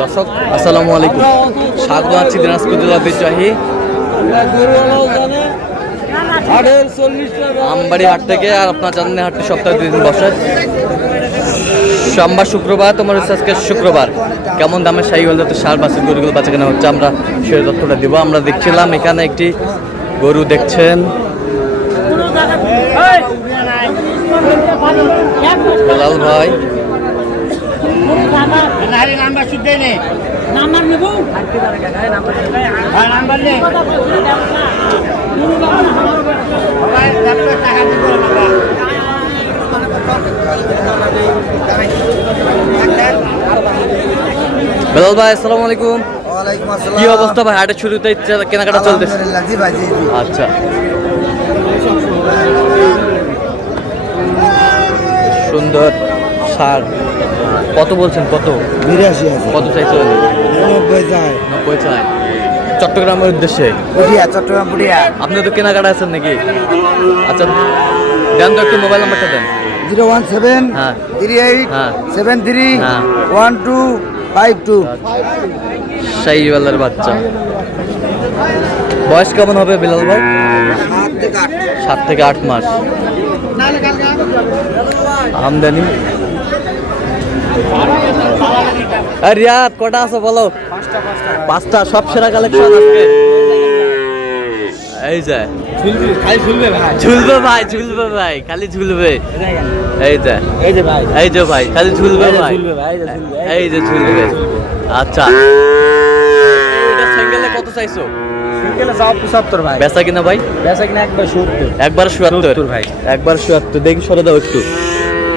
দর্শক আসসালামু আলাইকুম, স্বাগত জানাচ্ছি দিনাজপুর জেলা ঐতিহ্যবাহী আমবাড়ি হাট থেকে। আর আপনার জানেন হাটটি সপ্তাহে 2 দিন বসে, সোমবার শুক্রবার। তোমার হচ্ছে আজকে শুক্রবার। কেমন দামে শাহিওয়াল জাতের ষাঁড় বাছুর গরুগুলো বাচ্চা কেনা হচ্ছে আমরা সেই তথ্যটা দিব। আমরা দেখছিলাম এখানে একটি গরু দেখছেন, বেলাল ভাই। বেলাল ভাই আসসালামু আলাইকুম। কি অবস্থা ভাই? হাটের শুরুতে কেনাকাটা চলতেছে? আচ্ছা, সুন্দর ষাঁড়। কত বলছেন? কত? 82 কত চাইছে? 90 চাই। চট্টগ্রামের উদ্দেশ্যে? চট্টগ্রাম পুরিয়া। আপনি তো কেনাকাটা আছেন নাকি? আচ্ছা দেন তো একটু মোবাইল নাম্বারটা দেন। 017 হ্যাঁ 38 হ্যাঁ 73 হ্যাঁ 1252। শাহিওয়ালের বাচ্চা। বয়স কেমন হবে বেলাল ভাই? 7 থেকে 8 মাস। আমদানি রিয়াদ কটা আছে বলো? 5টা। সব সেরা কালেকশন আজকে। এই যে ঝুলবে ভাই, খালি ঝুলবে। এই যে ভাই খালি ঝুলবে ভাই, এই যে ঝুলবে। আচ্ছা এটা সিঙ্গেলে কত চাইছো? সিঙ্গেলে যাও 75 ভাই। বেচা কিনা ভাই? বেচা কিনা একবার 70। একবার 77 ভাই। একবার 77। দেখি সরে দাও একটু।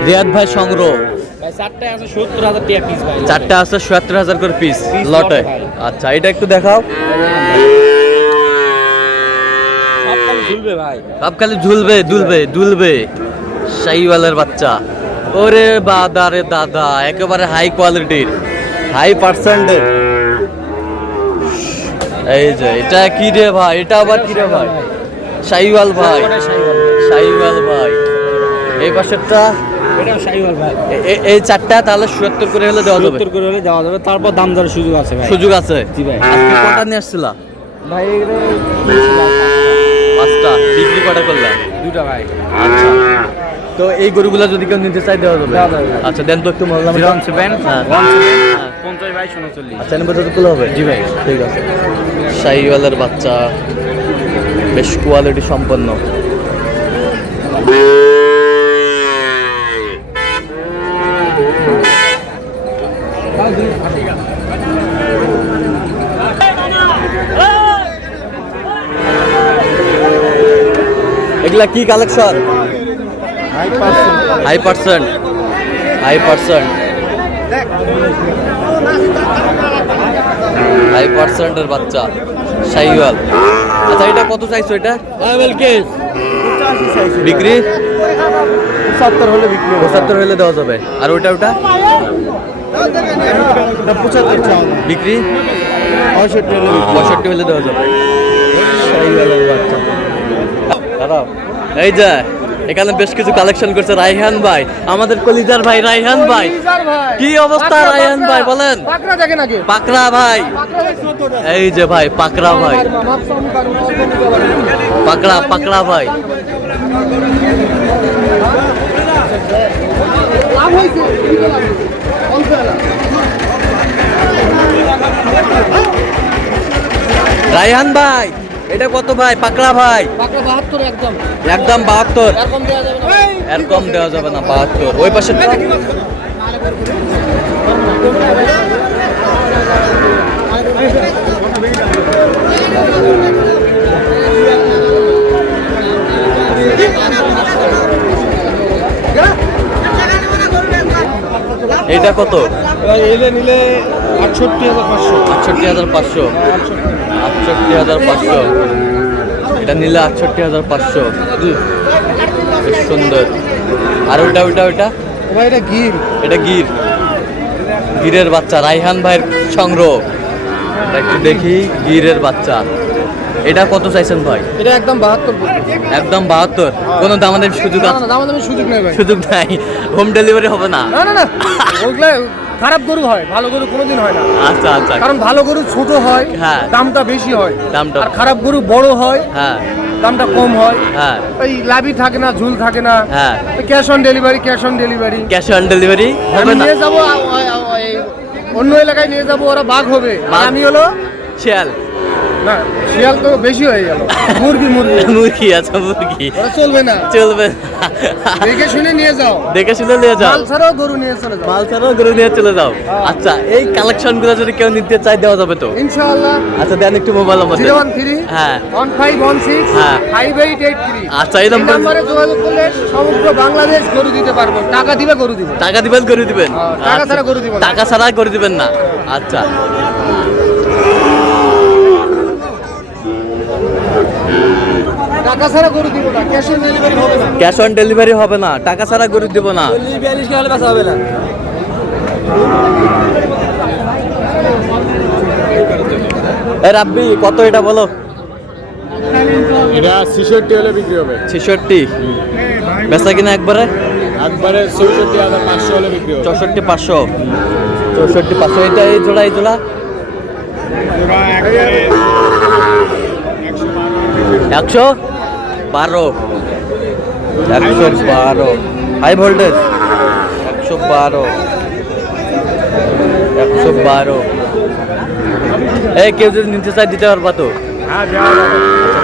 রিয়াদ ভাই সংগ্রহ ভাই 4টা আছে 70,000 টাকা পিস ভাই। 4টা আছে 77,000 করে পিস লটে। আচ্ছা এটা একটু দেখাও। ঝুলবে ভাই, সব খালি দুলবে। শাহিওয়ালের বাচ্চা। ওরে বাদা রে দাদা, একেবারে হাই কোয়ালিটির, হাই পার্সেন্টের। এই যে এটা কি রে ভাই? এটা আবার কি রে ভাই? শাহিওয়াল ভাই, শাহিওয়াল ভাই। এই পাশেরটা এটাও শাহিওয়াল ভাই। এই 4টা তাহলে 77 করে হলে দেওয়া যাবে? 70 করে হলে দেওয়া যাবে। তারপর দাম দরের সুযোগ আছে ভাই। সুযোগ আছে? জি ভাই। আজকে কটা নিয়ে আসছিলা? ভাই 5টা। বিক্রি কটা করলা? 2টা ভাই। আচ্ছা তো এই গরুগুলা যদি কেউ নিতে চাই দেওয়া যাবে? আচ্ছা দেন তো একটু মোবাইল নাম্বার। 07 হ্যাঁ 50 ভাই 39। আচ্ছা নাম্বার তো খোলা হবে? জি ভাই। ঠিক আছে। শাহিওয়ালের বাচ্চা বেশ কোয়ালিটি সম্পন্ন। এগুলা কি কালেকশন? হাই পার্সেন্টের বাচ্চা শাহিওয়াল। আচ্ছা এটা কত চাইছো? এটা বিক্রি 75 হলে বিক্রি হবে। 75 হলে দেওয়া যাবে। আর ওটা 75 বিক্রি 65 হলে দেওয়া যাবে। শাহিওয়ালের বাচ্চা। দাঁড়াও, এই যে এখানে বেশ কিছু কালেকশন করছে রায়হান ভাই, আমাদের কলিজার ভাই রায়হান ভাই। কি অবস্থা রায়হান ভাই বলেন? পাকড়া ভাই, এই যে ভাই পাকড়া ভাই, পাকড়া ভাই। রায়হান ভাই এটা কত ভাই? পাকড়া ভাই 72 একদম। একদম 72। এরকম দেওয়া যাবে না। এরকম দেওয়া যাবে না 72। ওই পাশে এটা কত? এলে নিলে 68,500। 68,500। 68,500। এটা নিলে 68,500। বেশ সুন্দর। আর ওইটা ভাই এটা গির। এটা গিরের বাচ্চা রায়হান ভাইয়ের সংগ্রহ। একটু দেখি গিরের বাচ্চা। এটা কত চাইছেন ভাই? এটা একদম 72। একদম 72। কোনো দামাদামি সুযোগ আছে? দামাদামি সুযোগ নেই ভাই। সুযোগ নাই। হোম ডেলিভারি হবে না? না ওগুলা খারাপ গরু হয়, ভালো গরু কোনোদিন হয় না। আচ্ছা আচ্ছা কারণ ভালো গরু ছোট হয়, হ্যাঁ। দামটা বেশি হয়, দামটা আর খারাপ গরু বড় হয়, হ্যাঁ দামটা কম হয়। হ্যাঁ ওই লাভি থাকে না, ঝুল থাকে না। হ্যাঁ cash on delivery, cash on delivery. Cash on delivery হবে আমি না নিয়ে যাবো অন্য এলাকায় নিয়ে যাবো, ওরা বাঘ হবে, আর বাঘ। আমি হলো শিয়াল না, শিয়াল তো বেশি হয়ে গেল। মুরগি মুরগি মুরগি আচ্ছা মুরগি ওরা চলবে না। চলবে দেখে শুনে নিয়ে যাও, দেখে শুনে নিয়ে যাও, মাল ছাড়াও গরু নিয়ে চলে যাও। মাল ছাড়াও গরু নিয়ে চলে যাও। আচ্ছা এই কালেকশন গুলো যদি কেউ নিতে চায় দেওয়া যাবে তো? ইনশাআল্লাহ। আচ্ছা দেন একটু মোবাইল নাম্বার দেন। 013 হ্যাঁ 1516 হ্যাঁ। 5883। আচ্ছা এই নাম্বার নাম্বারে যোগাযোগ করলে সমগ্র বাংলাদেশ গরু দিতে পারবো। টাকা দিবে গরু দিবে। টাকা দিবেন করে দিবেন? টাকা আচ্ছা, ছাড়া গরু দিব না। টাকা ছাড়া করে দিবেন না। আচ্ছা টাকা ছাড়া গরু দিব না, ক্যাশ অন ডেলিভারি হবে না। ক্যাশ অন ডেলিভারি হবে না, টাকা ছাড়া গরু দিব না। 42 কে হলে বেচা হবে না। এ রাব্বি কত এটা বলো? এটা 66 হলে বিক্রি হবে। 66 বেচা কিনা একবারে একবারে 64500 হলে বিক্রি হবে। 64 500 এটা এই জোড়া এই জোড়া 112 হাই ভোল্টেজ 112 এই কেউ যদি নিতে চায় দিতে পারবা তো? হ্যাঁ দেওয়া যাবে।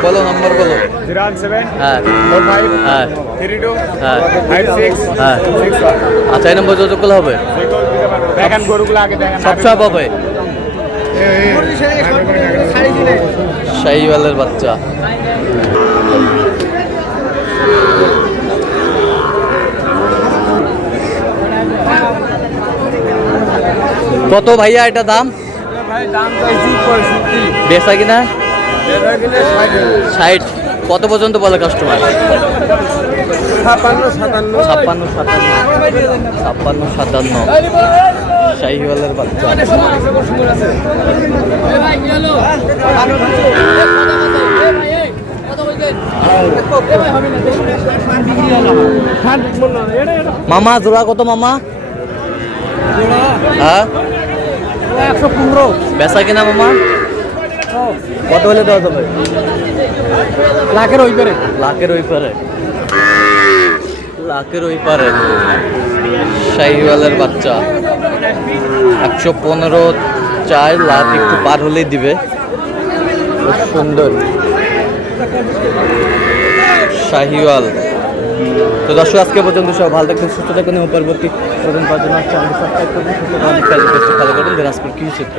বলো নাম্বার বলো। 017 হ্যাঁ 45 হ্যাঁ 32 হ্যাঁ 56 হ্যাঁ 61। আচ্ছা এই নম্বর যোগাযোগ করলে হবে? দেখেন গরুগুলো আগে দেখেন। সব হবে। শাহিওয়ালের বাচ্চা কত ভাইয়া এটা দাম? ভাই দাম চাইছি 65। বেচা কিনা এটা কিনে 60। 60 কত পর্যন্ত বলে কাস্টমার? 56 57। 56 শাহিওয়ালের বাচ্চা মামা জোড়া কত মামা? হ্যাঁ 115। বেচা কিনা মামা কত হলে দেওয়া যাবে? লাখের ওই করে। লাখের ওই পারে শাহিওয়ালের বাচ্চা 115 চাই, লাখ একটু পার হলেই দিবে। খুব সুন্দর শাহিওয়াল। তো দর্শক আজকে পর্যন্ত সব ভালো থাকবেন, সুস্থ থাকবেন এবং পরবর্তী প্রধান পাওয়ার জন্য চ্যানেল সাবস্ক্রাইব করবেন, সুস্থ থাকবেন, ফেসবুক পেজটি ফলো করবেন। দিনাজপুর কৃষি চিত্র।